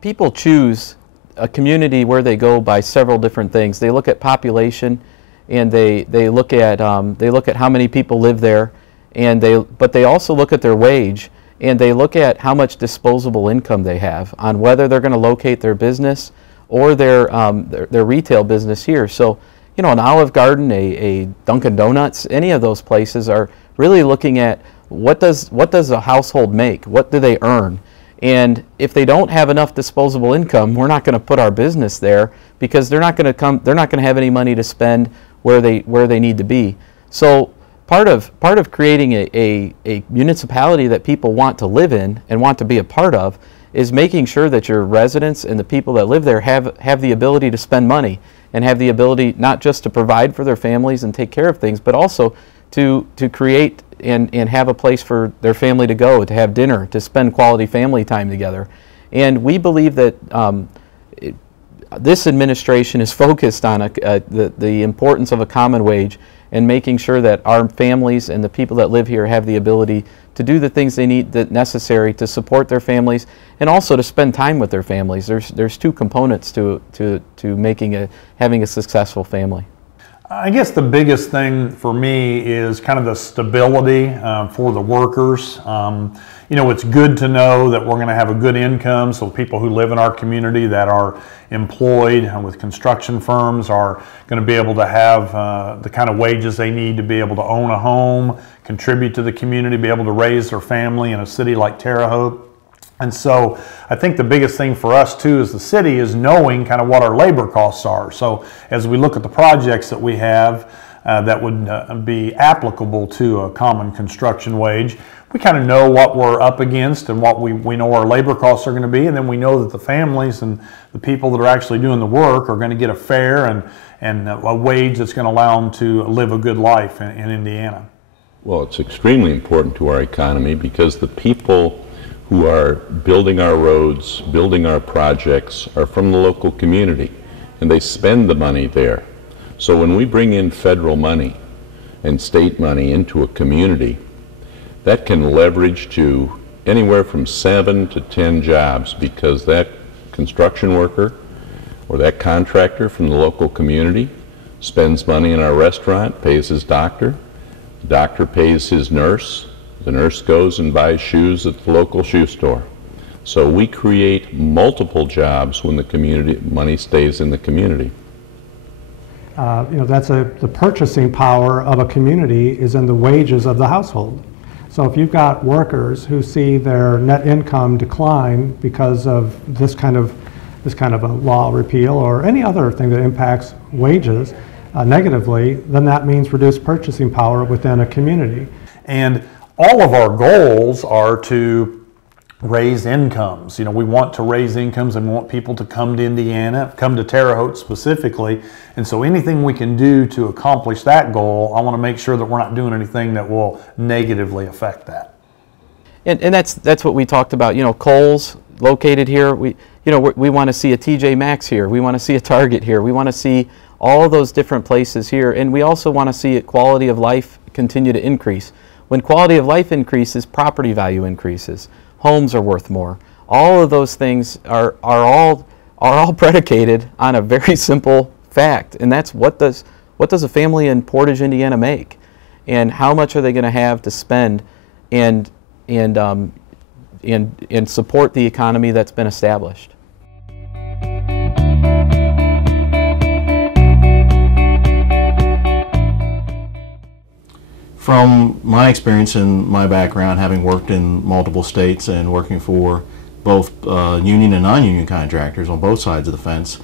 people choose a community where they go by several different things. They look at population, and they look at how many people live there, and but they also look at their wage, and they look at how much disposable income they have on whether they're going to locate their business or their retail business here. So, you know, an Olive Garden, a Dunkin' Donuts, any of those places are really looking at what does a household make? What do they earn? And if they don't have enough disposable income, we're not going to put our business there, because they're not going to have any money to spend where they need to be. So part of creating a municipality that people want to live in and want to be a part of is making sure that your residents and the people that live there have the ability to spend money, and have the ability not just to provide for their families and take care of things, but also to create and have a place for their family to go, to have dinner, to spend quality family time together. And we believe that this administration is focused on the importance of a common wage, and making sure that our families and the people that live here have the ability to do the things they need necessary to support their families, and also to spend time with their families. There's two components to having a successful family. I guess the biggest thing for me is kind of the stability for the workers. You know, it's good to know that we're going to have a good income, so people who live in our community that are employed with construction firms are going to be able to have the kind of wages they need to be able to own a home, contribute to the community, be able to raise their family in a city like Terre Haute. And so I think the biggest thing for us too as the city is knowing kind of what our labor costs are. So as we look at the projects that we have that would be applicable to a common construction wage, we kind of know what we're up against and what we know our labor costs are going to be, and then we know that the families and the people that are actually doing the work are going to get a fair and a wage that's going to allow them to live a good life in Indiana. Well, it's extremely important to our economy, because the people who are building our roads, building our projects, are from the local community, and they spend the money there. So when we bring in federal money and state money into a community, that can leverage to anywhere from 7 to 10 jobs, because that construction worker or that contractor from the local community spends money in our restaurant, pays his doctor, the doctor pays his nurse, the nurse goes and buys shoes at the local shoe store. So we create multiple jobs when the community money stays in the community. You know, the purchasing power of a community is in the wages of the household. So if you've got workers who see their net income decline because of this kind of a law repeal or any other thing that impacts wages negatively, then that means reduced purchasing power within a community. And all of our goals are to raise incomes. You know, we want to raise incomes and we want people to come to Indiana, come to Terre Haute specifically. And so anything we can do to accomplish that goal, I want to make sure that we're not doing anything that will negatively affect that. And that's what we talked about. You know, Kohl's located here. We want to see a TJ Maxx here. We want to see a Target here. We want to see all of those different places here. And we also want to see quality of life continue to increase. When quality of life increases, property value increases. Homes are worth more. All of those things are all predicated on a very simple fact, and that's what does a family in Portage, Indiana make, and how much are they going to have to spend and support the economy that's been established. From my experience and my background, having worked in multiple states and working for both union and non-union contractors on both sides of the fence,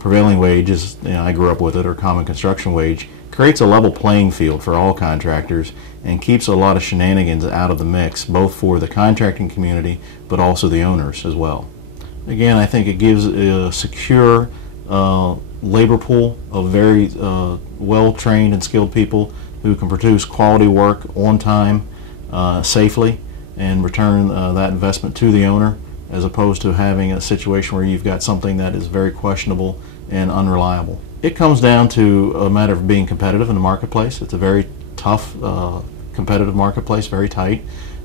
prevailing wages, I grew up with it, or common construction wage, creates a level playing field for all contractors and keeps a lot of shenanigans out of the mix, both for the contracting community but also the owners as well. Again, I think it gives a secure labor pool of very well-trained and skilled people who can produce quality work on time, safely, and return that investment to the owner, as opposed to having a situation where you've got something that is very questionable and unreliable. It comes down to a matter of being competitive in the marketplace. It's a very tough, competitive marketplace, very tight.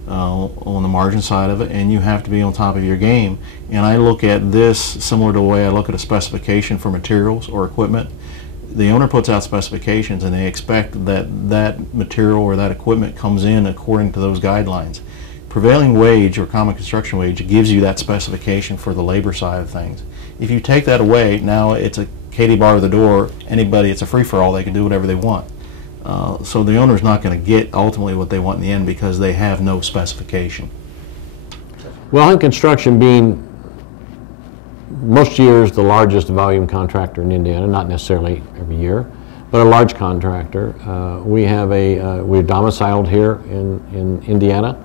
on the margin side of it, and you have to be on top of your game. And I look at this similar to the way I look at a specification for materials or equipment. The owner puts out specifications and they expect that that material or that equipment comes in according to those guidelines. Prevailing wage or common construction wage gives you that specification for the labor side of things. If you take that away, now it's a Katie bar to the door, anybody, it's a free-for-all, they can do whatever they want. So the owner's not going to get ultimately what they want in the end because they have no specification. Well, in construction being most years the largest volume contractor in Indiana, not necessarily every year, but a large contractor. We're domiciled here in Indiana.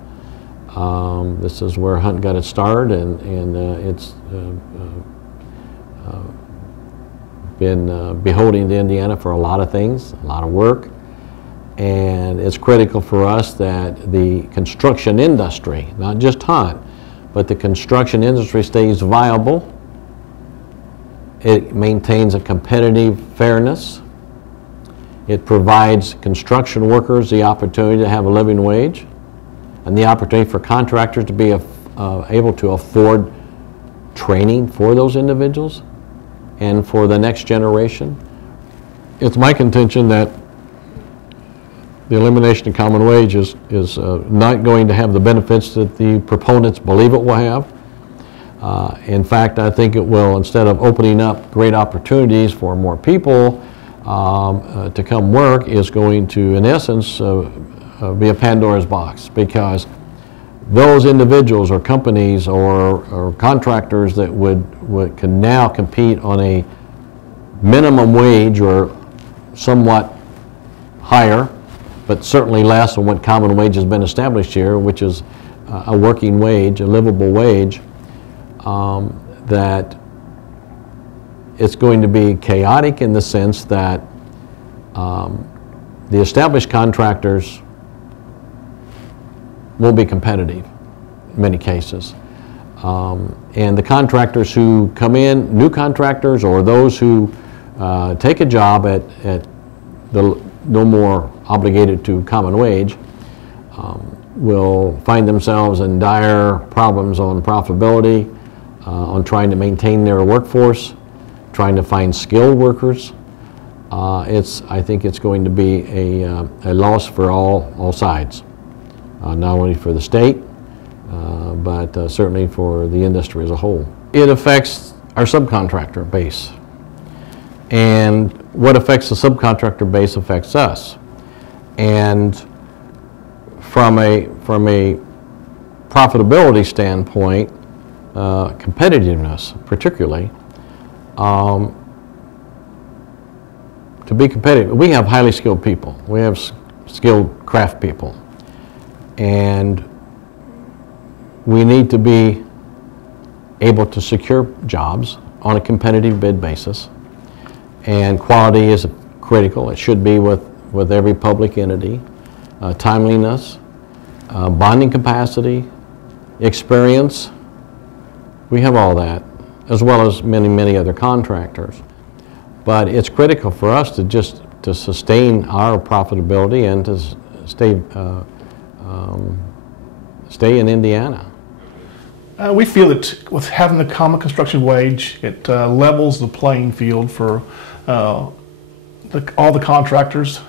This is where Hunt got its start, and it's been beholden to Indiana for a lot of things, a lot of work. And it's critical for us that the construction industry, not just Hunt, but the construction industry stays viable. It maintains a competitive fairness. It provides construction workers the opportunity to have a living wage and the opportunity for contractors to be able to afford training for those individuals and for the next generation. It's my contention that the elimination of common wage is not going to have the benefits that the proponents believe it will have. In fact, I think it will, instead of opening up great opportunities for more people to come work, is going to, in essence, be a Pandora's box, because those individuals or companies or contractors that can now compete on a minimum wage or somewhat higher, but certainly less than what common wage has been established here, which is a working wage, a livable wage, that it's going to be chaotic in the sense that the established contractors will be competitive in many cases. And the contractors who come in, new contractors or those who take a job at no more obligated to common wage, will find themselves in dire problems on profitability, on trying to maintain their workforce, trying to find skilled workers. I think it's going to be a loss for all sides, not only for the state, but certainly for the industry as a whole. It affects our subcontractor base. And what affects the subcontractor base affects us. And from a profitability standpoint, competitiveness particularly, to be competitive, we have highly skilled people. We have skilled craft people. And we need to be able to secure jobs on a competitive bid basis. And quality is critical. It should be with every public entity. Timeliness, bonding capacity, experience. We have all that, as well as many, many other contractors. But it's critical for us to sustain our profitability and to stay in Indiana. We feel that with having the common construction wage, it levels the playing field for all the contractors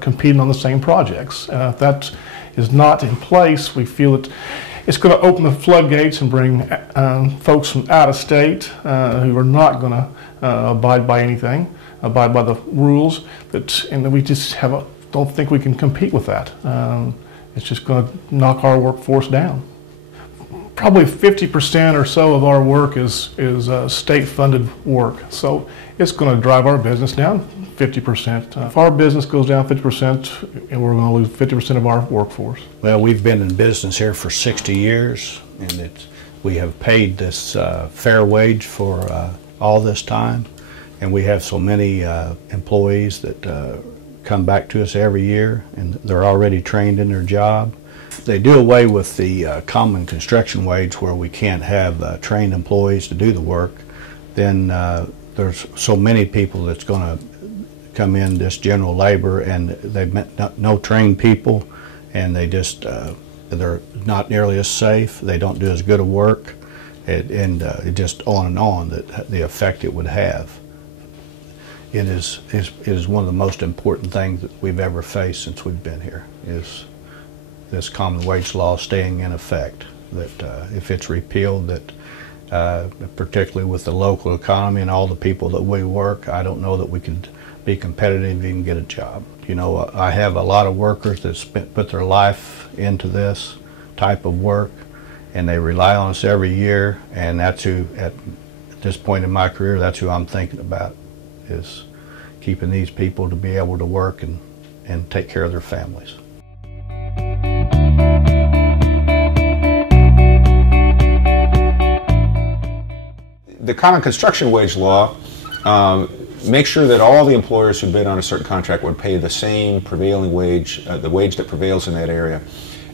competing on the same projects. If that is not in place, we feel that it's going to open the floodgates and bring folks from out of state who are not going to abide by anything, abide by the rules, and we just don't think we can compete with that. It's just going to knock our workforce down. Probably 50% or so of our work is state-funded work, so it's going to drive our business down 50%. If our business goes down 50%, and we're going to lose 50% of our workforce. Well, we've been in business here for 60 years, and we have paid this fair wage for all this time, and we have so many employees that come back to us every year, and they're already trained in their job. They do away with the common construction wage where we can't have trained employees to do the work, then there's so many people that's going to come in, just general labor, and they've met no trained people, and they just they're not nearly as safe, they don't do as good a work, and it just on and on, that the effect it would have. It is one of the most important things that we've ever faced since we've been here, is this common wage law staying in effect. That if it's repealed, that particularly with the local economy and all the people that we work, I don't know that we could be competitive and even get a job. You know, I have a lot of workers that put their life into this type of work, and they rely on us every year, and that's who, at this point in my career, that's who I'm thinking about, is keeping these people to be able to work and take care of their families. The common construction wage law makes sure that all the employers who bid on a certain contract would pay the same prevailing wage, the wage that prevails in that area.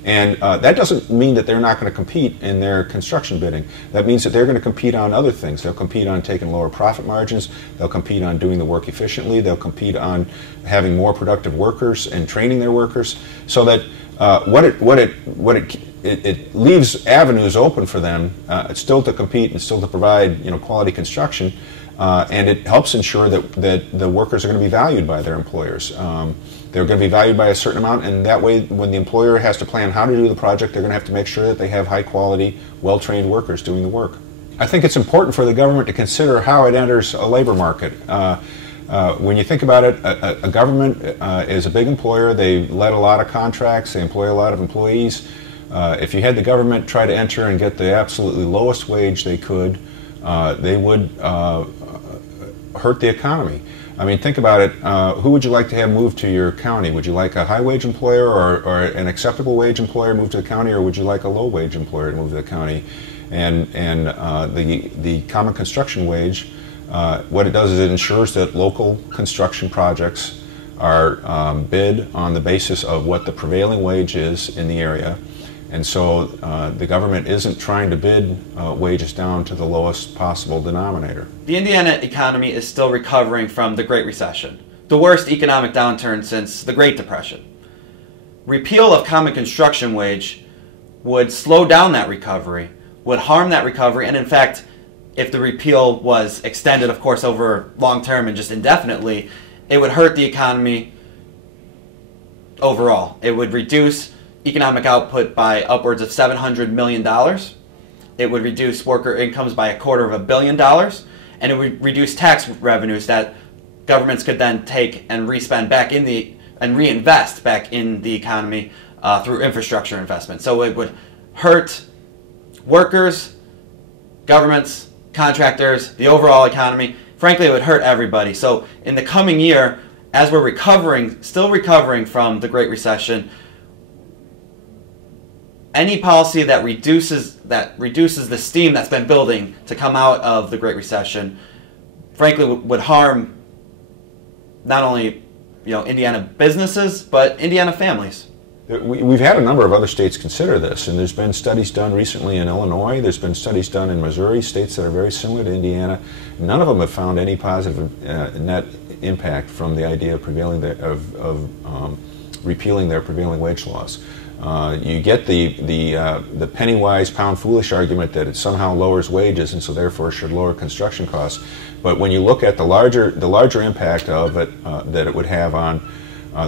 And that doesn't mean that they're not going to compete in their construction bidding. That means that they're going to compete on other things. They'll compete on taking lower profit margins. They'll compete on doing the work efficiently. They'll compete on having more productive workers and training their workers. So that it leaves avenues open for them still to compete and still to provide, you know, quality construction. And it helps ensure that the workers are going to be valued by their employers. They're going to be valued by a certain amount, and that way when the employer has to plan how to do the project, they're going to have to make sure that they have high quality, well-trained workers doing the work. I think it's important for the government to consider how it enters a labor market. When you think about it, a government is a big employer. They let a lot of contracts. They employ a lot of employees. If you had the government try to enter and get the absolutely lowest wage they could, they would hurt the economy. I mean, think about it. Who would you like to have move to your county? Would you like a high-wage employer or an acceptable wage employer move to the county, or would you like a low-wage employer to move to the county? And the common construction wage, what it does is it ensures that local construction projects are bid on the basis of what the prevailing wage is in the area. And so the government isn't trying to bid wages down to the lowest possible denominator. The Indiana economy is still recovering from the Great Recession, the worst economic downturn since the Great Depression. Repeal of common construction wage would slow down that recovery, would harm that recovery, and in fact, if the repeal was extended, of course, over long term and just indefinitely, it would hurt the economy overall. It would reduce economic output by upwards of $700 million. It would reduce worker incomes by $250 million, and it would reduce tax revenues that governments could then take and re-spend back in and reinvest back in the economy through infrastructure investment. So it would hurt workers, governments, contractors, the overall economy. Frankly, it would hurt everybody. So in the coming year, as we're still recovering from the Great Recession, any policy that reduces the steam that's been building to come out of the Great Recession, frankly, would harm not only, you know, Indiana businesses, but Indiana families. We've had a number of other states consider this, and there's been studies done recently in Illinois. There's been studies done in Missouri, states that are very similar to Indiana. None of them have found any positive net impact from the idea of repealing their prevailing wage laws. You get the penny-wise, pound-foolish argument that it somehow lowers wages and so therefore should lower construction costs. But when you look at the larger impact of it that it would have on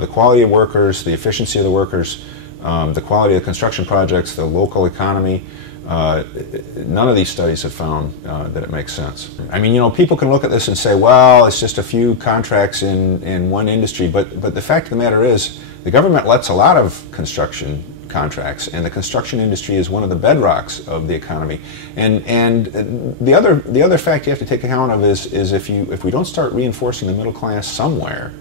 the quality of workers, the efficiency of the workers, the quality of construction projects, the local economy, none of these studies have found that it makes sense. I mean, you know, people can look at this and say, well, it's just a few contracts in one industry, but the fact of the matter is, the government lets a lot of construction contracts, and the construction industry is one of the bedrocks of the economy. And the other fact you have to take account of is if we don't start reinforcing the middle class somewhere,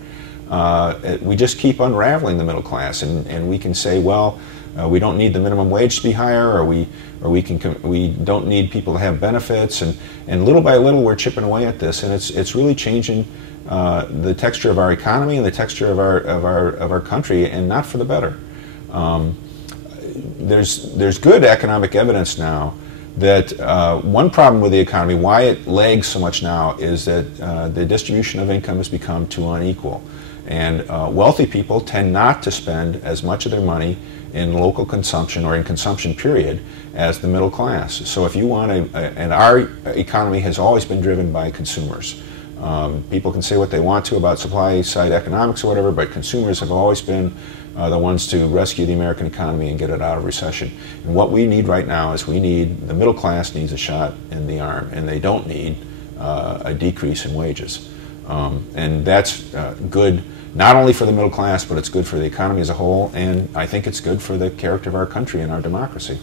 we just keep unraveling the middle class, and we can say, well, we don't need the minimum wage to be higher, or we don't need people to have benefits, and little by little we're chipping away at this, and it's really changing the texture of our economy and the texture of our country, and not for the better. There's good economic evidence now that one problem with the economy, why it lags so much now, is that the distribution of income has become too unequal. And wealthy people tend not to spend as much of their money in local consumption or in consumption period as the middle class. So if you want and our economy has always been driven by consumers. People can say what they want to about supply side economics or whatever, but consumers have always been the ones to rescue the American economy and get it out of recession. And what we need right now is the middle class needs a shot in the arm, and they don't need a decrease in wages. And that's good not only for the middle class, but it's good for the economy as a whole, and I think it's good for the character of our country and our democracy.